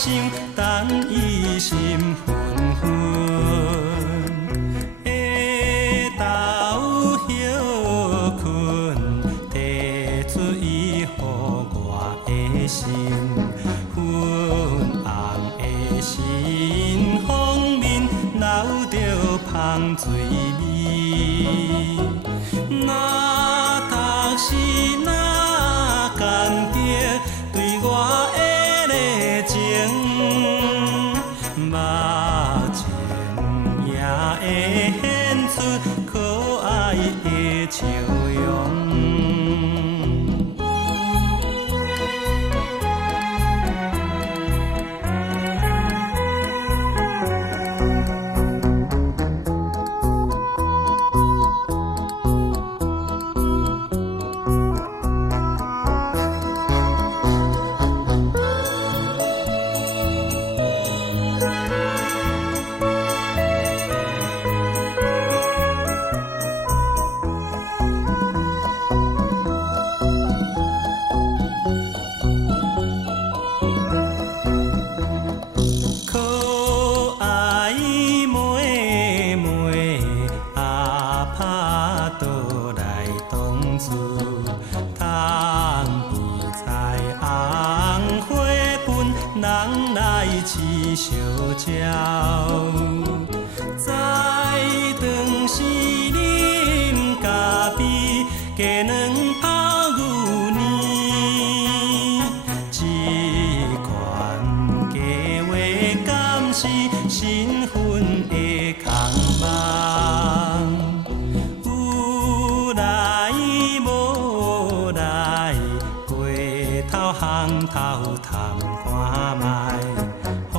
想等伊心昏昏，下昼休困，提出伊予我的心，粉红的心方面流着芳水味，那读诗那感激对我的热情，目前也会显出可爱的笑容。人来饲小鸟，在长时啉咖啡，鸡卵泡牛奶，这款家话敢是身份的空梦？有来无来，过头巷头探看卖，予阮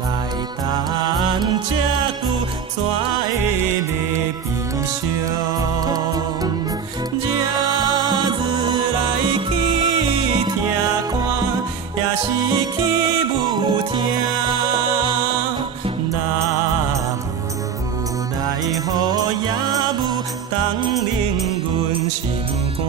来等这久，怎会袂悲伤？日来去听看，也是去舞听，若无来，予夜雾东冷阮心肝。